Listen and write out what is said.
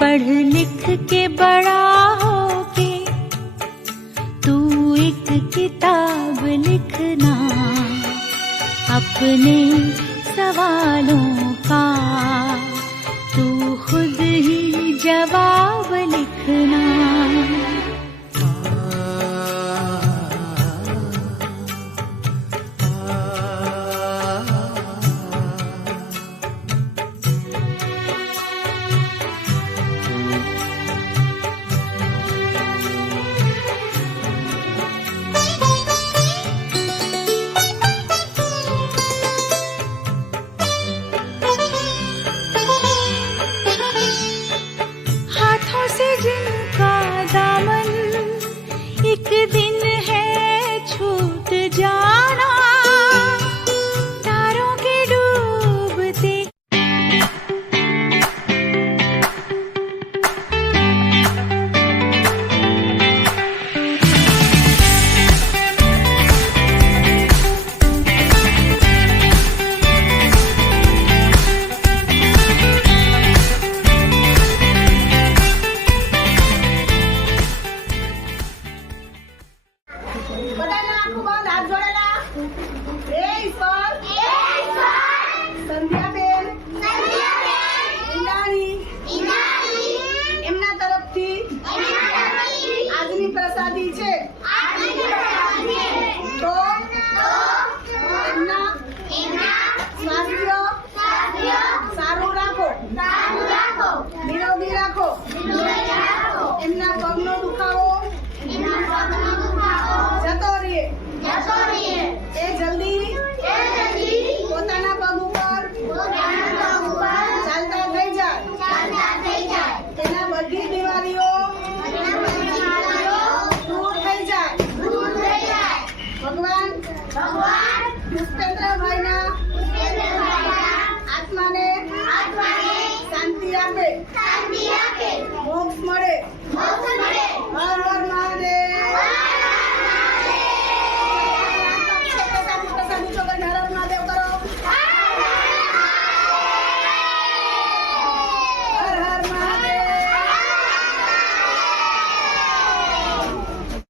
पढ़ लिख के बड़ा होके तू एक किताब लिखना, अपने सवालों का तू खुद ही जवाब लिखना। हाथों से जिनका दामन एक दिन है छूट जाना, तारों के डूबते બધાના આંખો બંધ, હાથ જોડેલા. એ ઈશ્વર, સંધ્યાબેન, ઈંડાણી, એમના તરફથી આજની પ્રસાદી છે. તો એમના સ્વાસ્થ્ય સારું રાખો, નિરોગી રાખો. એમના પગનો દુખાવો જતો રહે. એ જલ્દી પોતાના પગ ઉપર ચાલતા થઈ જાય. તેના બધી બીમારીઓ દૂર થઈ જાય. ભગવાન પુષ્પેન્દ્રભાઈના આત્માને શાંતિ આપે, મોક્ષ મળે.